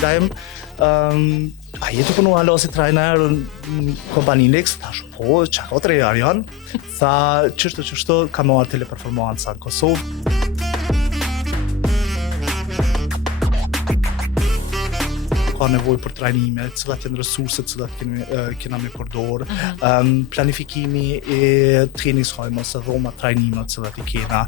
Dajem, a jetë punu alo si trajner në kompaninë X? Thash, po, qa ka 3 jarë janë. Tha, qështu, ka marrë teleperformanca në Kosovë. Ka nevojë për trajnime, cilat janë resurset, cilat kena me përdorë, planifikimi e treningshajmës, dhoma trajnime, cilat I kena.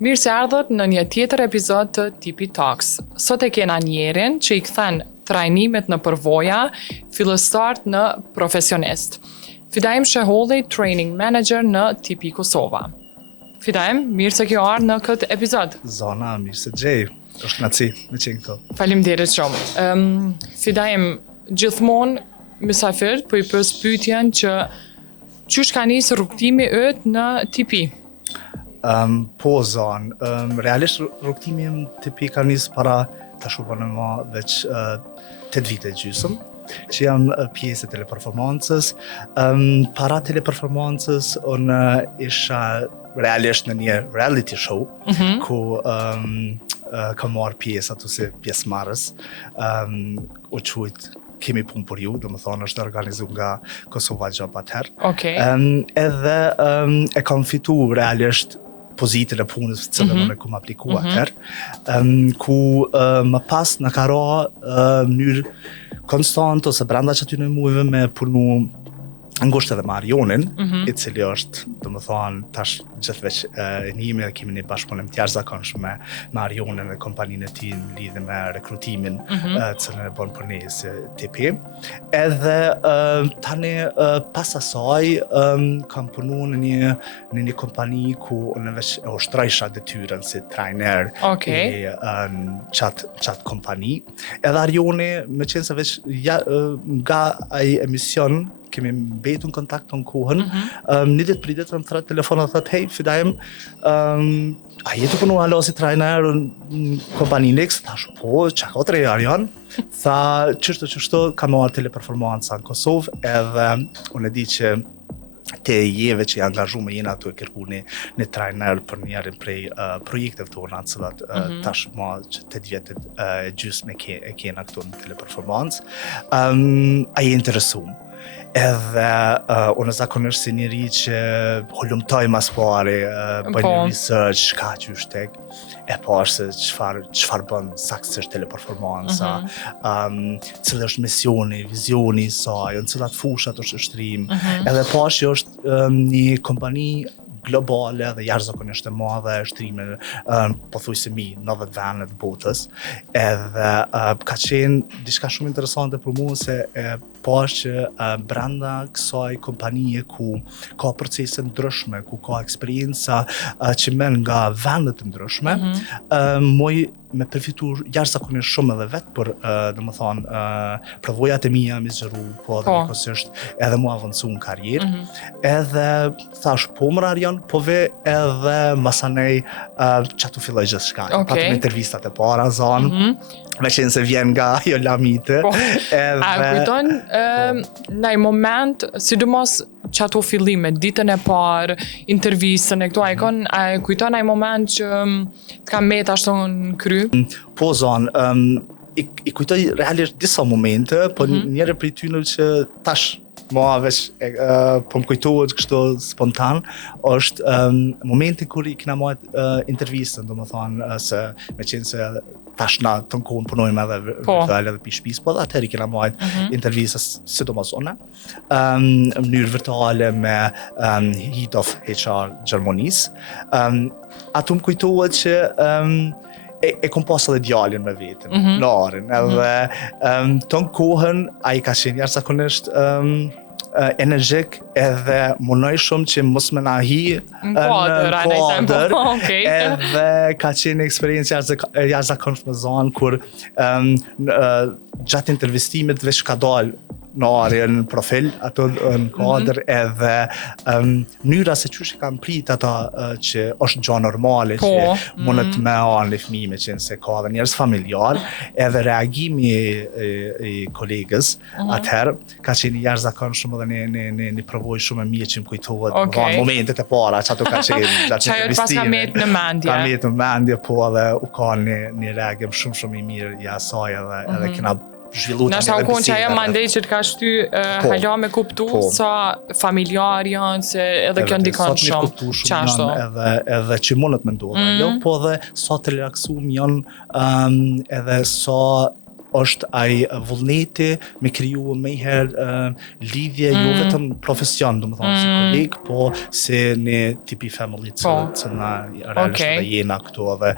Mirë se ardhët në një tjetër epizod të TP Talks. Sot e kena njerin që I kthen trajnimet në përvoja, fillestart në profesionist. Fidaim Sheholli, Training Manager në TP Kosova. Fidaim, mirë se kjo ardhë në këtë epizod. Zona, mirë se gjej. Është knaci me qenë këto. Faleminderit shumë. Fidaim, gjithmonë mysafir po I pës pyetjen që qysh ka nisë rrugtimi yt në TP? Po zonë, realisht rrugtimi im TP ka nisë para të shupën e ma veç 8 vite gjysëm, që jam pjesë e teleperformancës. Para teleperformancës, unë isha realisht në një reality show, ku ka marrë pjesë ato si pjesëmarrës, u quajt Kemi punë për ju, do më thonë është organizu nga Kosova Job atëherë. Okay. Edhe e kam fitu realisht pozitën e punës cilën unë kom apliku atëherë, ku më pas në ka ra mënyrë konstant ose brenda që aty në mujve me punu ngusht edhe Marionin, I cili është, do më thonë, tash gjithveç njime dhe kemi një bashkëpunim të jashtëzakonshëm me Marionin dhe kompaninë e tij në lidhje me rekrutimin cilën e bën për ne si TP. Edhe tani pas asaj kam punu në një kompani ku unë veç e ushtrojsha detyrën si trajner Okay. qatë kompani. Edhe Arioni, me qenë se veç nga ai emision kemi mbetur në kontakt në kohën, një ditë për ditë më thret telefonat dhe thët, hej, Fidaim, a jetu punu alo si trajner në kompaninë X? Thash, po, qa ka 3 jarë janë? Tha, qështu, ka marrë teleperformanca në Kosovë, edhe unë e di që te jeve që I angazhu me jena tu e kërku një trajner për njerën prej projekteve tona, cilat tash ma që 8 vjetet gjysmë e kena këtu në teleperformancë, a je interesum. Edhe unë zakonisht si njëri që hullumtoj mas pari, bëj një research, ka që shtek, e pash se qëfar bën saksisht teleperformanca, cilë është misioni, vizioni saj, në cilat fushat është shtrim, edhe pash që është një kompani globale dhe jashtëzakonisht e madhe e shtrime pothuajse 90 vende të botës, edhe ka qenë diçka shumë interesante për mua se pash që brenda kësaj kompanie ku ka procese ndryshme, ku ka eksperjenca që men nga vende të ndryshme, moj me përfitu jashtëzakonisht shumë edhe vetë për, domethënë, përvojat e mia me zgjeru, po edhe njëkohësisht edhe mu avancu në karrierë. Edhe thash, po më Arion, po ve edhe masanej që tu filloj gjithçka. Patëm intervistat e para zonë, me qenë se vjen nga jo lamite. A kujton në i moment, sidomos që ato fillime, ditën e parë, intervistën e këto, a kujton në i moment që të kam metë ashtu në kry? Po zonë, I kujtoj realisht disa momente, po njëre prej tyre që tash mua veç po më kujtohet kështu spontan, është momenti kur I kena marrë intervistën, domethënë se me qenë se tash na të në kohën punojmë edhe virtual edhe pi shtëpisë, po dhe atëherë I kena marrë intervistës sidomos unë, në mënyrë virtuale me Head of HR Gjermanisë. Ato më kujtohet që e kom pas edhe djalin me vetën, Larin, edhe ton kohën ai ka qenë jashtëzakonisht energjik edhe munoj shumë që mos me na hi në kuadër, edhe ka qenë eksperiencë jashtëzakonshme zonë kur gjatë intervistimit veç ka dalë në arjen profil, ato në kodër edhe mënyra se qysh kanë prit ata që është gjë normale që mundet me anë fëmijë me qenë se ka dhe njerëz familjar, edhe reagimi i kolegës atëherë ka qenë jashtëzakonshëm edhe ne provoj shumë mirë që më kujtohet momentet e para që ato ka qenë gjatë intervistimit. Ka met në mendje. Ka met në mendje, po edhe u ka një reagim shumë i mirë i asaj edhe kena zhvilluar. Nashta u konë që ajo mandej që të ka shty hala me kuptu sa familjar janë, se edhe kjo ndikon shumë. Qashto. Edhe që mundet me ndodhe, jo, po edhe sa të relaksum janë edhe sa është ai vullneti me kriju mejherë lidhje jo vetëm profesion, do më thonë si koleg, po si një tipi family që na realisht dhe jena këtu edhe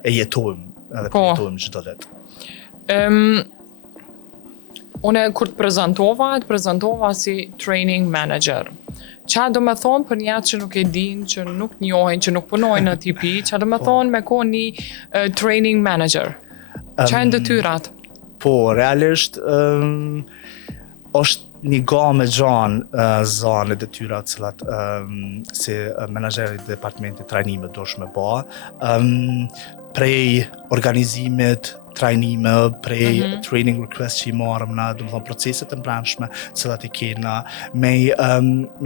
e jetojmë edhe përjetojmë çdo ditë. Une kur të prezentova si training manager. Qa do me thonë për njatë që nuk e din, që nuk njohin, që nuk punojnë në TP, qa do me thonë me konë një training manager? Qa e ndetyrat? Po, realisht është një gamë zanë e detyrat cilat si menaxheri i departamentit trajnimit dosh me ba, prej organizimit trajnime, prej training request që i marëm na, do më thonë proceset e mbrëmshme, cilat i kena, me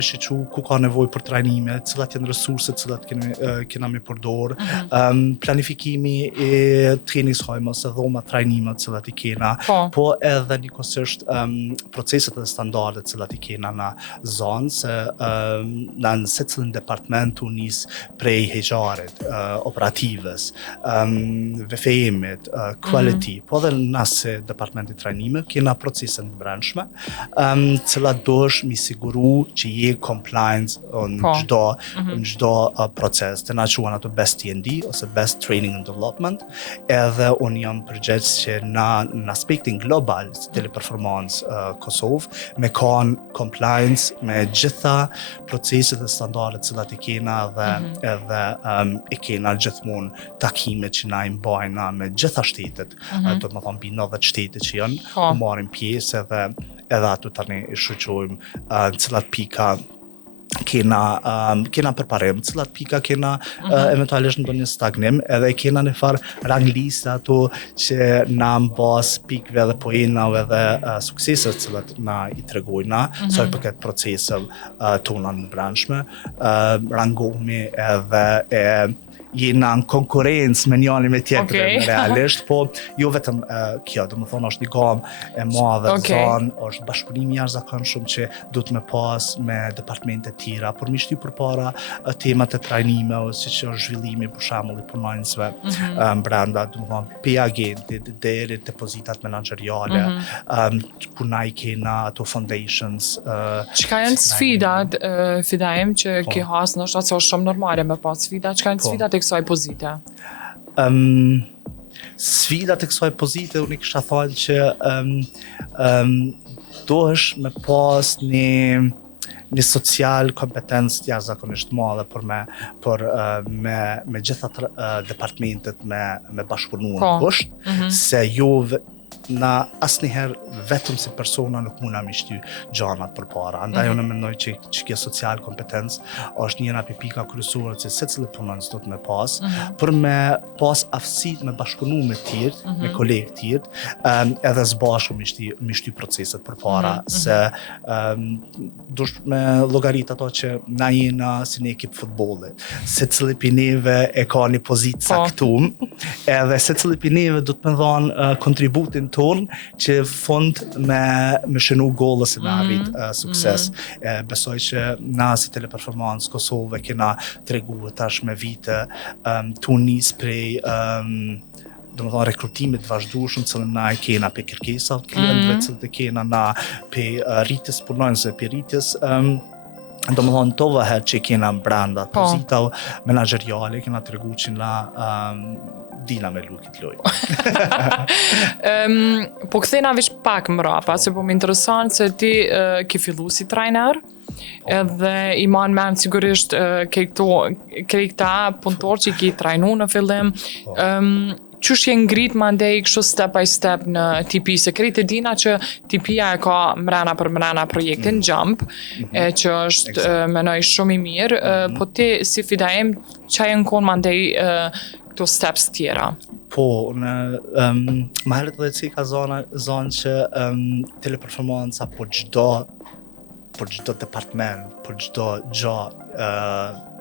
shiqu ku ka nevojë për trajnime, cilat janë resurset cilat kena me përdor, planifikimi i treningshojme ose dhoma trajnime cilat i kena, po edhe njëkohësisht proceset dhe standardet cilat i kena na zonë, se në secilin departament u nis prej HR-it, operativës, VFM-it, quality, po dhe nëse departamenti trajnime, kena procese në brendshme, cilat dosh mi siguru që je compliance në gjdo proces, të na quhen ato best T&D, ose best training and development, edhe unë jam përgjegjës që në aspektin global, si teleperformance Kosovë, me kanë compliance me gjitha proceset dhe standardet cilat i kena edhe i kena gjithmonë takime që na i mbajna me gjitha shtetet, do të më thonë bina 90 shtete që janë, marrim pjesë edhe ato tani i shoqojmë cilat pika kena përparim, cilat pika kena eventualisht ndonjë stagnim, edhe kena në farë rangliste ato që na mbas pikëve dhe poenave dhe sukseset cilat na i tregojna, sa i përket proceseve tona në brendshme, rangohemi edhe jena në konkurencë me njëri me tjetrin realisht, po jo vetëm kjo, do më thonë është një gamë e madhe zonë, është bashkëpunimi jashtëzakonshëm që duhet me pas me departamente tjera, por mi shty përpara temat e trajnime, ose që është zhvillimi për shembull i punonjësve brenda, do më thonë pe agentit deri depozitat menaxheriale, ku na i kena ato foundations. Çka janë sfidat, Fidaim, që ki has ndoshta se është shumë normale me pas sfida, çka janë sfidat e kësaj pozite? Sfidat e kësaj pozite, unë i kisha thënë që duhesh me pas një social kompetencë jashtëzakonisht madhe për me gjitha departamentet me bashkëpunu në kusht, se jo na asnjëherë vetëm si persona nuk muna me shty gjanat përpara. Andaj unë mendoj që kjo social kompetencë është njëra prej pika kryesore që secili punonjës do të me pas, për me pas aftësitë me bashkëpunu me tjerë, me kolegë tjerë, edhe së bashku me shty proceset përpara, se dush me llogarit ato që na jena si një ekip futbolli. Secili prej neve e ka një pozitë caktuar, edhe secili prej neve do të më dhanë kontributin ton që fund me shënu gollës e me arrit sukses. Besoj që na si teleperformance Kosovë kena tregu tash me vite tu nis prej do më thonë rekrutimit vazhdueshëm që na e kena pe kërkesa të klientëve, që kena na pe rritjes punonjësve, pe rritjes do më thonë tova herë që kena brenda pozita menaxheriale, kena tregu që na dina me lukit loj. Po kthena vish pak mrapa, se po më intereson se ti ke fillu si trajner, edhe i man men sigurisht këta punëtor që i ki trajnu në fillim, qysh je ngrit mandej kështu step by step në TP, se krejt e dina që TP-ja e ka mrena për mrena projektin Jump, që është menoj shumë i mirë, po ti si Fidaim që e në konë mandej këto steps tjera? Po, më herët dhe që ka zonë që teleperformanca po çdo department, po çdo gjë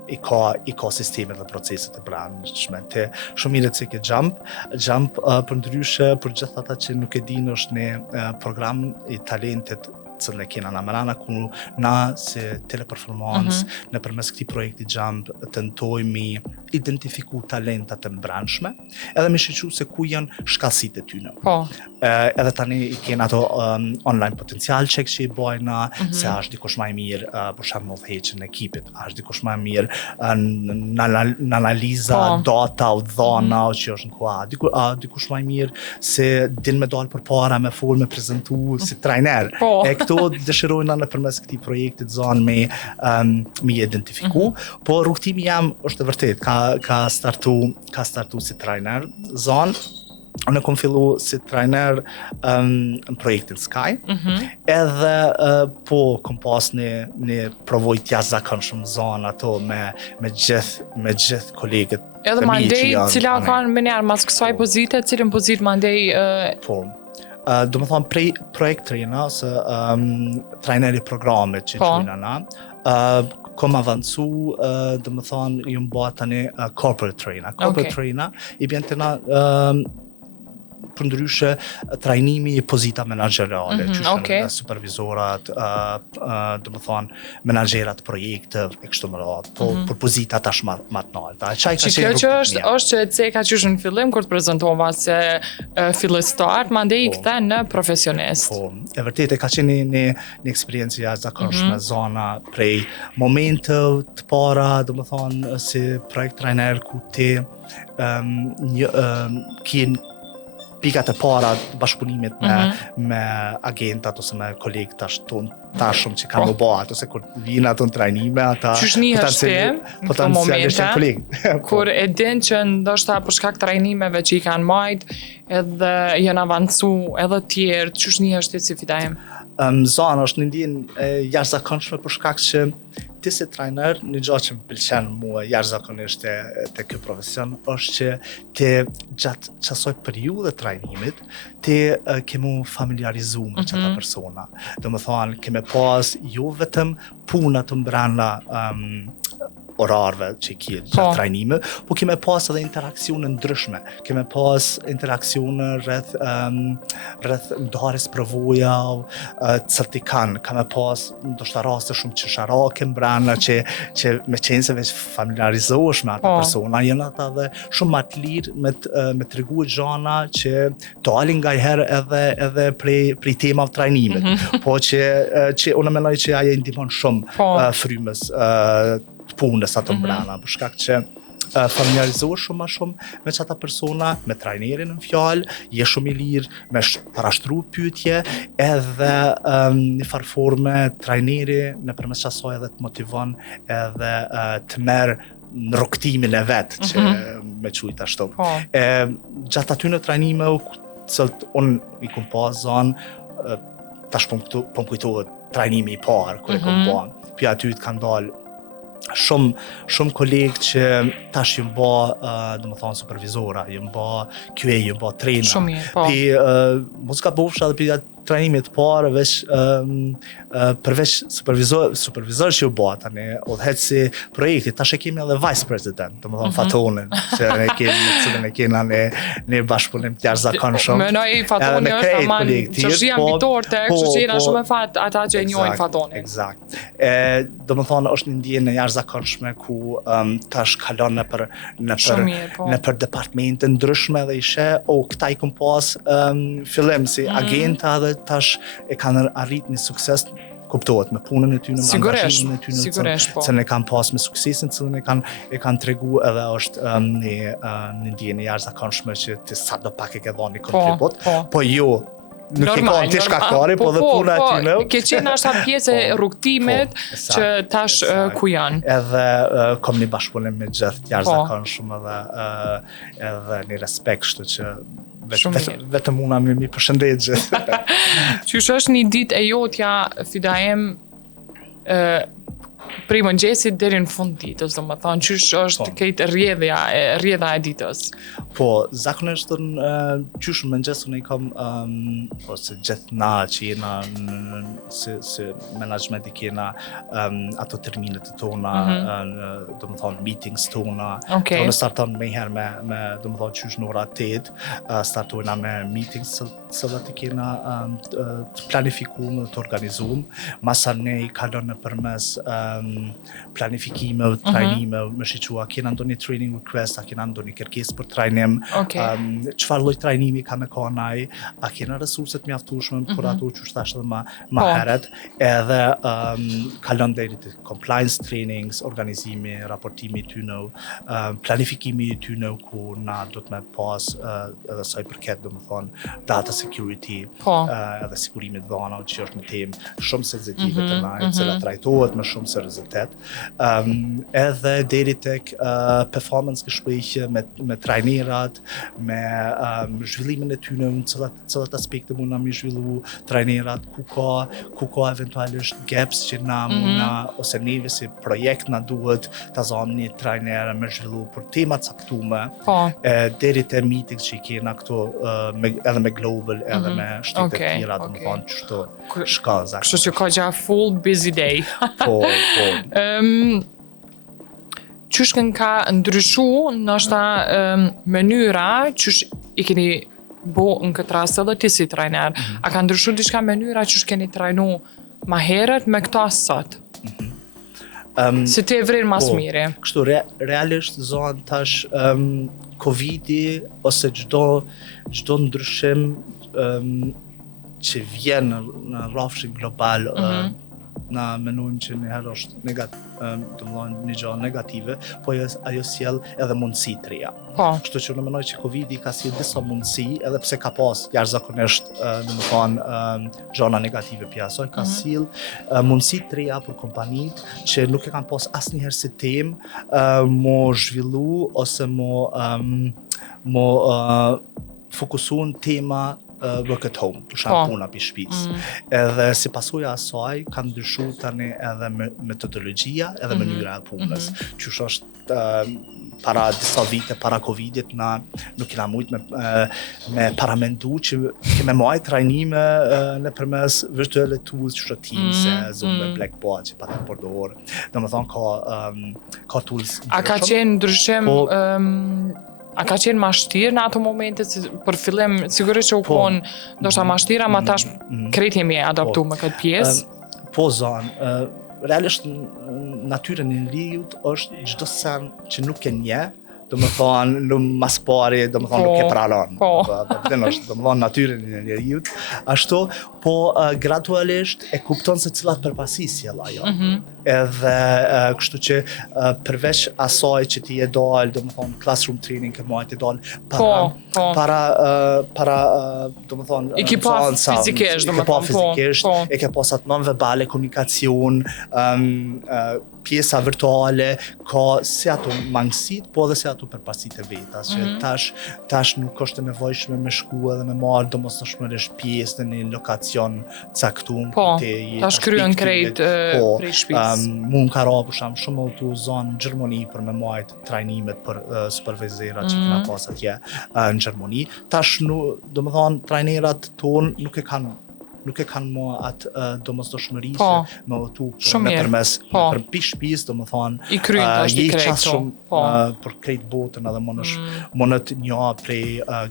i ka sistemet dhe proceset e brendshme. Te shumë mirë që ke Jump për ndryshe, për gjithë ata që nuk e dinë është një program i talentit cilën e kena në mrena, ku na si teleperformance në përmes këtij projekti Jump tentojmë identifiku talentat e brendshme, edhe me shiqu se ku janë shkallësitë e tyre. Po. Edhe tani i kena ato online potencial check që i bojna, se është dikush më i mirë për shembull udhëheqjen e ekipit, është dikush më i mirë në analiza data u dhona që është në kuad, dikush më i mirë se din me dalë përpara me fol me prezantu si trajner. E këto dëshirojna nëpërmes këtij projekti zonë me identifiku, po rrugtimi jam është e vërtet ka startu si trajner zonë. Unë kom fillu si trajner në projektin Sky, edhe po kom pas një provoj t'jashtëzakonshëm zonë ato me gjithë kolegët. Edhe mandej, cila kanë menjarë mas kësaj pozite, cilën pozit mandej? Po, do më thonë prej projekt trajna, ose trajneri programit që qujna na, kom avancu, do më thonë, ju më bëha tani corporate trainer. Corporate trainer i bjen të na për ndryshe trajnimi i pozita menaxherale, që supervizorat, do më thonë, menaxherat projekteve e kështu me radhë, po për pozita tash më të larta. Kjo që është që e ka qysh në fillim kur të prezantova se fillistar, mandej i kthen në profesionist. Po, e vërtet e ka qenë një eksperiencë jashtëzakonshme zona prej momenteve të para, do më thonë, si projekt trajner ku ti kien pikat e para bashkëpunimit me agentat ose me kolegët tashëm që kanë më bëhat, ose kur vinë ato në trajnime, ata potencialisht kolegë. Kur e din që ndoshta për shkak trajnimeve që i kanë majt, edhe janë avancu edhe tjerë, qysh është si Fidaim? Zona është një ndjenë jashtëzakonshme për shkak që ti si trajner, një gjë që më pëlqen mua jashtëzakonisht te ky profesion është që ti gjatë kësaj periudhe trajnimit ti ke mu familiarizu me çata persona. Domethënë kemë pas jo vetëm puna të mbrana orarve që i kje gjatë trajnime, po keme pas edhe interakcione ndryshme, keme pas interakcione rreth ndarjes përvoja, certikan, keme pas ndoshta raste shumë qesharake mbrana që me qenë se veç familiarizohesh me ata persona, janë ata dhe shumë më të lirë me tregu gjana që dalin ngajherë edhe prej temave trajnimit, po që unë mendoj që ajo i ndihmon shumë frymës punës ato mbrana, për shkak që familiarizohesh shumë më shumë me çata persona, me trajnerin në fjalë, je shumë i lirë me parashtru pyetje, edhe në farë forme trajneri nëpërmes asaj edhe të motivon edhe të merr në rrugtimin e vet që me qujt ashtu. Gjatë aty në trajnime unë i kom pas zonë, tash po më kujtohet trajnimi i parë kur e kom bën. Pi aty të kanë dalë shumë kolegë që tash ju bë, domethënë supervizora, ju bë QA, ju bë trainer. Shumë mirë, po. Mos ka bofsha edhe pi trajnimit parë veç përveç supervizor që u bë tani, udhëheqësi projekti, tash e kemi edhe vice president, domethënë Fatonin, që ne kemi në bashkëpunim të jashtëzakonshëm. Mënoj Fatoni është aman çështja mbitor tek, kështu që jena shumë e fat ata që e njohin Fatonin. Eksakt. Domethënë është një ndjenjë e jashtëzakonshme ku tash kalon nëpër departamente ndryshme dhe ishe, këta i kom pas fillim si agenta dhe tash e kanë arrit një sukses, kuptohet, me punën e tyre, me angazhimin e tyre, se ne kanë pas me suksesin që e kanë tregu, edhe është një ndjenjë e jashtëzakonshme që ti sa do pak e ke dhënë kontribut, po jo nuk e ka ti shkaktari, po dhe puna aty në. Ke qenë ashta pjesë e rrugtimit që tash ku janë. Edhe kom një bashkëpunim me gjithë jashtëzakonshëm edhe një respekt, kështu që vetëm una mi përshëndet gjithë. Qysh është një ditë e jotja Fidaem prej mëngjesit deri në fund ditës, domethënë qysh është këtë rrjedha e ditës? Po, zakonisht qysh në mëngjes unë i kam ose gjithë na që jena si menaxhmenti kena ato terminet e tona, domethënë meetings tona. Unë starton më herë me domethënë qysh në ora 8, startojna me meetings cilat i kena të planifikuar dhe të organizuar. Masane i kalon nëpërmes planifikime, trajnime, më shiqua, kena ndonjë training request, a kena ndonjë kërkesë për trajnim, çfarë lloj trajnimi ka me konaj, a kena resurset mjaftueshme për ato që thash edhe më herët, edhe kalon deri te compliance trainings, organizimi, raportimi i tyre, planifikimi i tyre ku na do të më pas edhe sa i përket domethënë data security, edhe sigurimi i dhënave që është një temë shumë sensitive të na, e cila trajtohet më shumë seriozet. Edhe deri tek performance gespräche me trajnerat, me zhvillimin e tyre, cilat aspekte mund na mi zhvillu trajnerat, ku ka eventualisht gaps që na mund ose neve si projekt na duhet ta zëm një trajner me zhvillu për tema të caktuara, deri te meetings që kena këto edhe me global, edhe me shtete të tjera, domethënë çto shkallza. Kështu që ka gjatë full busy day. Po. Qysh ka ndryshu ndoshta mënyra qysh i keni bo në këtë rast edhe ti si trajner? A ka ndryshu diçka mënyra qysh keni trajnu ma herët me këto sot? Si ti e vren mas miri? Kështu realisht zonë tash Covidi ose çdo ndryshim që vjen në rrafshin global, na menojmë që njëherë është domethënë një gjë negative, po ajo sjell edhe mundësi të reja. Kështu që unë mendoj që Covidi ka sjell disa mundësi, edhe pse ka pas jashtëzakonisht domethënë gjëra negative pjasoj, ka sjell mundësi të reja për kompanitë që nuk e kanë pas asnjëherë si temë mo zhvillu ose mo fokusuan tema work at home, për shembull puna pi shtëpisë. Edhe si pasojë asaj kanë ndryshuar tani edhe metodologjia, edhe mënyra e punës. Qysh është para disa vite para Covidit na nuk kena mujt me paramendu që keme majt trajnime nëpërmes virtuelle tools që Teams, Zoom, Blackboard që patë përdor. Domethënë ka tools. A ka qenë ndryshim A ka qenë mashtirë në ato momente, për fillim, sigurisht që u konë, ndoshta mashtira, ma tash krejt jemi adaptu me këtë pjesë? Po zonë, realisht natyrën e njeriut është çdo sen që nuk e nje, domethënë në mas pari, domethënë nuk e pranon. Domethënë natyrën e njeriut, ashtu, po gradualisht e kupton se cilat përpasi sjell ajo. Edhe kështu që përveç asaj që ti e dal, domethënë classroom training ke marrë ti dal para domethënë i ke pa fizikisht, e ke pas atë non-verbale komunikacion, pjesa virtuale, ka si ato mangësit, po edhe si ato përpasitë e vetas, që tash nuk është e nevojshme me shku edhe me marrë domosdoshmërisht pjesë në një lokacion caktuar. Po, tash kryen krejt prej shtëpisë. Mund ka ra për shembull shumë autozonë në Gjermani për me marrë trajnimet për supervizera që kena pas atje në Gjermani. Tash domethënë trajnerat tonë nuk e kanë më atë domosdoshmëri që me otu nëpërmes pi shtëpisë, domethënë i kryen tash i krejt shumë për krejt botën edhe monët një prej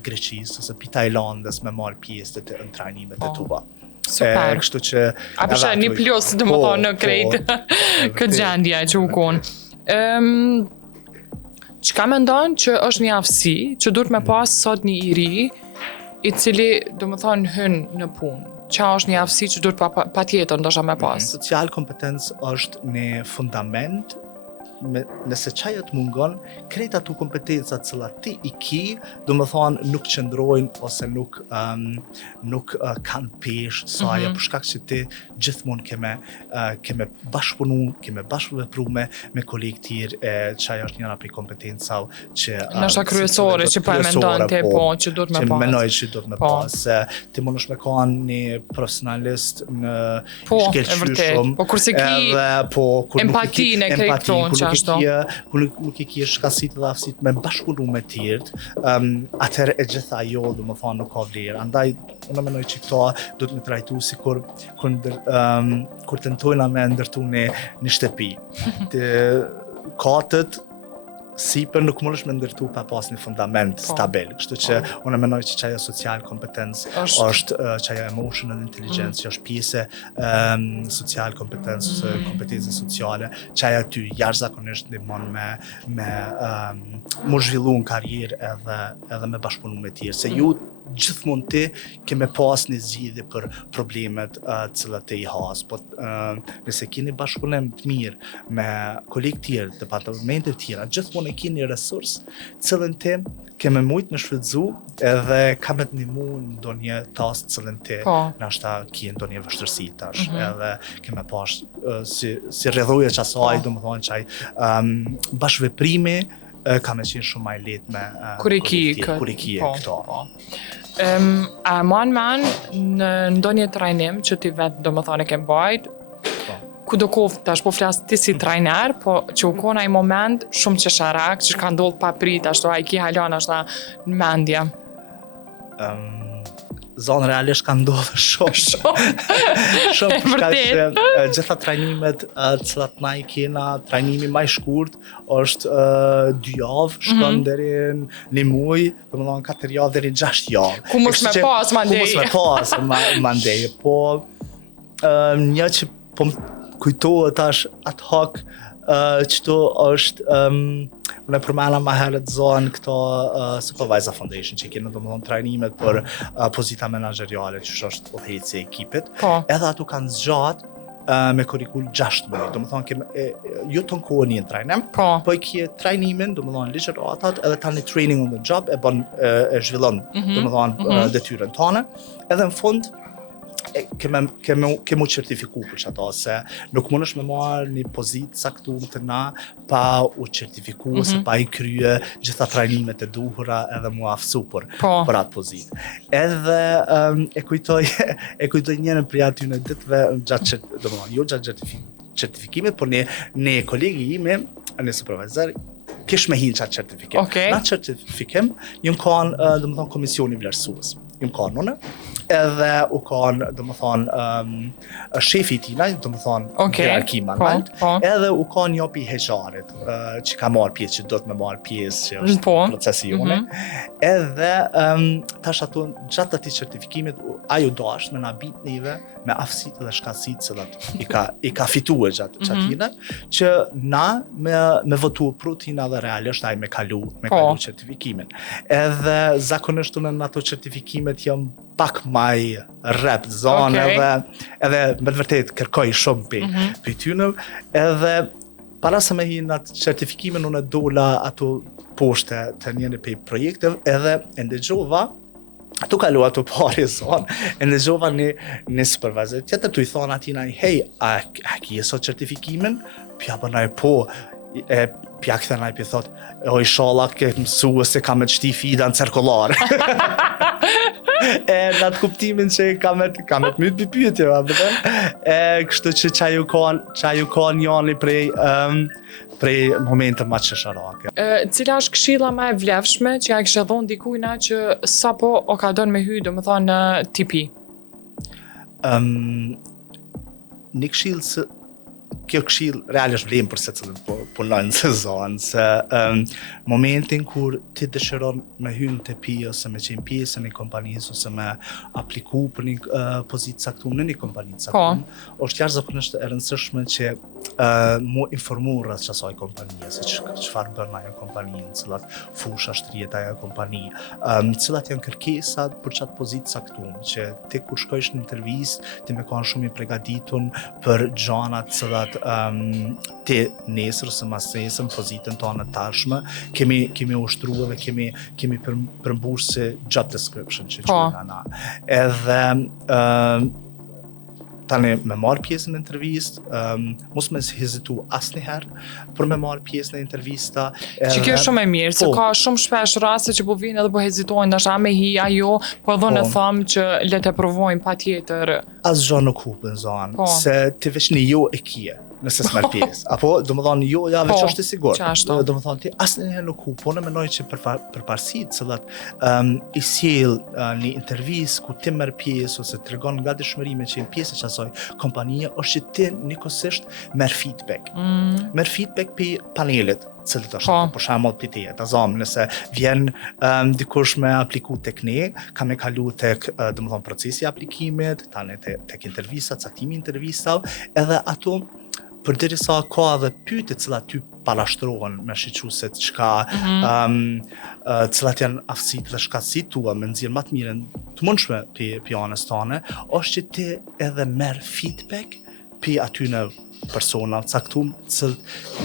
Greqisë ose pi Tajlandës me marrë pjesë në trajnimet e tua. Super. Kështu që a përshë një plus domethënë në krejt këtë gjendja që u konë. Çka mendon që është një aftësi që duhet me pas sot një i ri i cili domethënë hyn në punë? Qa është një aftësi që duhet patjetër ndoshta me pas? Social kompetencë është një fundament nëse qaja të mungon, krejt ato kompetenca të cilat ti i ki, do më thonë nuk qëndrojnë ose nuk kanë pesh saja, për shkak që ti gjithmonë keme bashkëpunu, keme bashkëvepru me kolegë tjerë, qaja është njëra prej kompetencave që nështë kryesore që po e mendon ti, po, që duhet me pas. Që menoj që duhet me pas. Ti mund është me kanë një profesionalist në shkelqyshëm. Po, kurse ki empatinë e krejton që ashtu. Kur nuk i ki shkasit dhe afsit me bashkëpunu me tjertë, atëherë e gjitha jo, do më thonë, nuk ka vlerë. Andaj, unë menoj që këto do të me trajtu si kur tentojna me ndërtu një shtëpi. Katët sipër nuk mund është me ndërtu pa pas një fundament stabil. Kështu që unë menoj që qaja social competence është qaja emotional intelligence, që është pjesë social competence, kompetencë sociale, qaja ty jashtëzakonisht ndihmon me mu zhvillu në karrierë edhe me bashkëpunu me tjerë. Se ju gjithmonë ti keme pas një zgjidhje për problemet cilat te i has, po nëse keni bashkëpunim të mirë me kolegë tjerë, departamente tjera, gjithmonë e keni resurs, cilën ti keme mujt me shfrytzu edhe kamet një mu në do një tas cilën ti nashta ki në do një vështërsi tash, edhe keme pas si rrëdhuje që asaj, do më thonë qaj bashkëveprimi ka me qenë shumë maj let me kur i ki këto. A man në ndonjë trajnim që ti vetë do më thonë e ke bajt, ku do kohë tash po flas ti si trajner, po që u kona i moment shumë qesharak, që ka ndodhë pa prit, ashtu a i ki halon ashtu në mendje. Zonë realisht ka ndodhë shumë për shkak që gjitha trajnimet cilat na i kena, trajnimi maj shkurt është 2 javë, shkon deri në muj, do më thonë 4 javë deri 6 javë. Ku mos me pas mandej. Ku mos me pas mandej, po një që po më kujtohet tash ad hoc qëto është unë e përmena ma herët zonë këto Supervisor Foundation që kena do më thonë trajnimet për pozita menageriale që është udhëheci e ekipit. Edhe ato kanë zgjatë me kurikull 6 muaj. Do më thonë ju të në kohë një trajnim, po i kje trajnimin, do më thonë ligjëratat, edhe tani training on the job e zhvillon, do më thonë detyrën tonë, edhe në fund kemu certifiku për që ato, se nuk mund është me marrë një pozitë saktum të na pa u certifiku, se pa i krye gjitha trajnimet e duhura edhe mu aftësu për atë pozitë. Edhe e kujtoj njënën për aty në ditëve gjatë certifikimit, por një kolegi ime, një supervisor, kish me hinë qatë certifikim. Na certifikim, jëmë kanë, do më thonë, komisioni vlerësues. Jëmë kanë nëne, edhe u kanë, do më thonë, shefi tina, do më thonë, hierarki manalt, edhe u kanë jopi HR-it, që ka marrë pjesë, që do të me marrë pjesë, që është procesione. Edhe, tash ato, gjatë ati certifikimit, ajo dashtë me nabit njëve, me aftësit dhe shkatësit cilat i ka fitue gjatë qatina, që na me votu prutina dhe realisht aj me kalu certifikimin. Edhe zakonisht në ato certifikimet jam pak maj rap zonë, edhe me të vërtet kërkoj shumë për tynë, edhe para se me hinë atë certifikimin unë dola ato poshte të njënë për projekte, edhe ndëgjova tu kalu ato pari zonë, e ndëgjova një supervisor tjetër tu i thonë atina, hej, a ki e sot certifikimin? Pja bënaj po, pja këthenaj për thot, o i shala ke mësu se ka me të shti fida në cirkular. Në atë kuptimin që ka me të mytë për pyetje, kështu që qaju ka njani prej momente ma qesharake. Cila është këshilla ma e vlefshme që ka kështë dhonë dikujna që sa po o ka donë me hy, do më thonë, në tipi? Një këshillë se kjo këshill realisht vlen për secilin punojnë në sezon, se momentin kur ti dëshiron me hyrë në tepi ose me qenë pjesë në një kompanisë ose me apliku për një pozitë caktuar në një kompani caktuar, është jashtëzakonisht e rëndësishme që mu informu rreth çasaj kompanie, se çfarë bën ajo kompani, cilat fusha shtrihet ajo kompani, cilat janë kërkesat për çat pozitë caktuar, që ti kur shkojsh në intervistë, ti më kanë shumë i përgatitur për gjërat cilat ti nesër ose mas nesër pozitën tonë tashme kemi ushtruar dhe kemi përmbush si job description që quajnë ana. Edhe tani me marrë pjesë në intervistë, mos me hezitu asnjëherë për me marrë pjesë në intervista. Që kjo është shumë e mirë, se ka shumë shpesh raste që po vinë edhe po hezitojnë, ndoshta me hi ajo, po edhe në thamë që le të provojmë patjetër. Asgjë nuk hupën zonë, se ti veç një jo e kje. Nëse s'merr pjesë. Apo, domethënë jo, ja veç është i sigurt. Domethënë ti asnjëherë nuk hu, po në mendoj që përparësitë cilat i sjell në intervistë ku ti merr pjesë ose tregon gatishmërinë që je pjesë e asaj kompanie, është që ti nikosisht merr feedback. Merr feedback pi panelit cilët është, për shembull PT, ta zam, nëse vjen dikush me apliku tek ne, kam e kalu tek domethënë procesi i aplikimit, tani tek intervista, caktimi intervistave, edhe ato përderisa ka edhe pyetje cilat ty parashtrohen me shiqu se çka cilat janë aftësitë dhe shkatësitë tua me nxjerr më të mirën të mundshme pi anës tone, është që ti edhe merr feedback pi aty në persona caktuar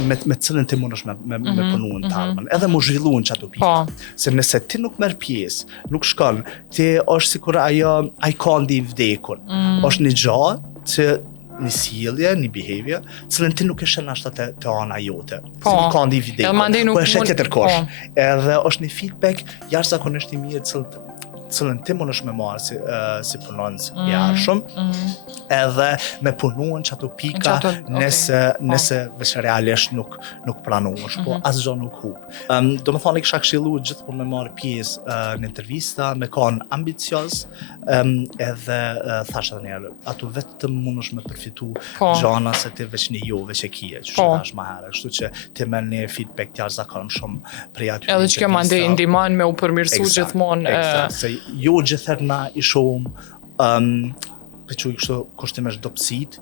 me cilën ti mundesh me punu në tarmën, edhe mu zhvilluan çato pikë. Se nëse ti nuk merr pjesë, nuk shkon, ti është sikur ai kandi i vdekur. Është një gjë që një sjellje, një behavior, cilën ti nuk e shën ashtu te ana jote. Si një kandi i vdekur. Po është tjetër kosh. Edhe është një feedback jashtëzakonisht i mirë cilën ti mundesh me marrë si punonës i arshëm, edhe me punuan çato pika nëse veç realisht nuk pranohesh, po asgjë nuk hub. Domethënë kisha këshilluar gjithmonë me marrë pjesë në intervista, me qenë ambicioz, edhe thash edhe një herë, ato vetëm mundesh me përfitu gjëra se ti veç një jo, veç e kije, që thash më herë, kështu që ti merr një feedback të jashtëzakonshëm prej aty. Edhe që mandej ndihmon me u përmirësu gjithmonë. Se jo gjithherë na i shohim përquj kështu kushtimesh dopsit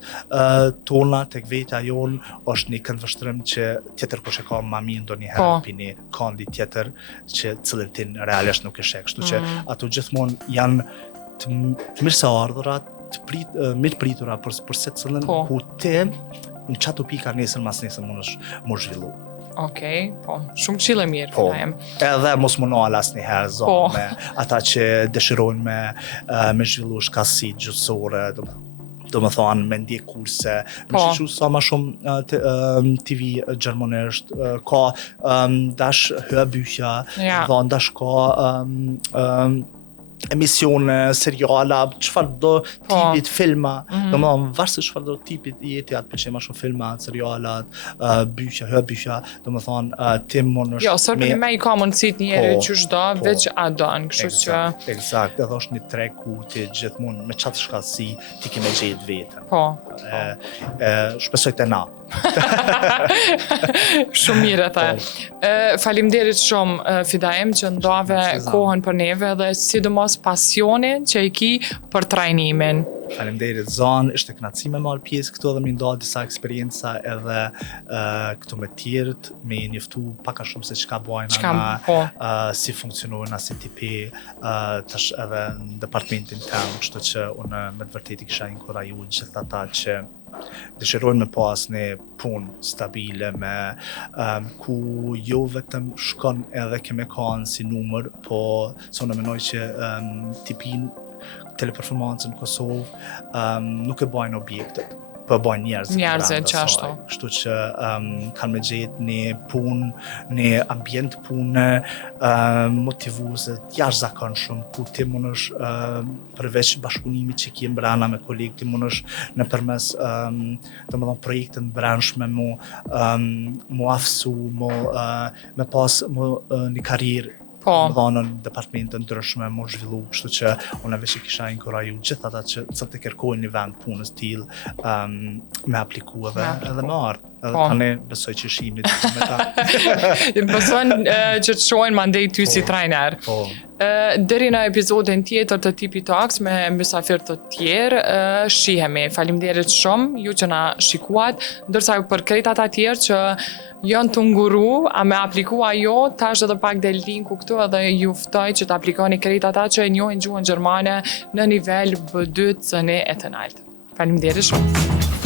tona tek vetja jon është një këndvështrim që tjetër kush e ka ma mirë ndonjëherë pini kandi tjetër që cilën ti realisht nuk e sheh, kështu që ato gjithmonë janë të mirëseardhura, mirë pritura për secilën ku ti në çato pika nesër mas nesër mundesh mu zhvillu. Okej, po, shumë këshillë e mirë. Edhe mos mundohen asnjëherë zonë me ata që dëshirojnë me zhvillu shkallësi gjysore, do më thonë me ndje kurse, me shiqu sa ma shumë TV gjermonisht, ka dash hëbyhja, dash ka emisione, seriala, çfarë do tipit filma, domethënë varësisht çfarë do tipit jeti atë pëlqej më shumë filma, serialat, byhja, hëbyhja, domethënë ti mundesh. Jo, sot me i ka mundësit njëri që çdo veç a don, kështu që eksakt, edhe është një treg ku ti gjithmonë me çat shkallësi ti ke me gjetë veten. Shpresoj të na. Shumë mirë ata. Faleminderit shumë Fidaem që ndave kohën për neve dhe sidomos pasionin që i ki për trajnimin. Faleminderit Zon, ishte kënaqësi me marr pjesë këtu dhe më nda disa eksperienca edhe këtu me tjerët, me njoftu pak a shumë se çka bojnë, si funksionojnë as TP, tash edhe në departamentin tim, kështu që unë me të vërtetë kisha inkurajue gjithë ata që dëshirojnë me pas një punë stabile me ku jo vetëm shkon edhe keme kanë si numër, po se unë menoj që tipin teleperformancën në Kosovë nuk e bajnë objektet, po bajnë njerëzit që ashtu. Kështu që kanë me gjetë një punë, një ambient pune motivuese jashtëzakonshëm, ku ti mundesh përveç bashkëpunimit që ke brana me kolegë, ti mundesh nëpërmes domethënë projekte të brendshme mu afsu, me pas një karrierë në departamente ndryshme më zhvillu, kështu që unë veç kisha inkuraju gjithë ata që të kërkojnë një vend punës tillë me apliku edhe me ardhë. Edhe Po. tani besoj që shihni me ta. Më beson që të shohin mandej ty si trajner. Po. Deri në episodin tjetër të Tipi Talks me mysafir të tjerë, shihemi. Faleminderit shumë ju që na shikuat, ndërsa për krejt ata tjerë që janë të nguru, a me aplikua jo, tash edhe pak del linku këtu edhe ju ftoj që të aplikoni krejt ata që e njohin gjuhën gjermane në nivel B2 C1 e të nalt. Faleminderit shumë.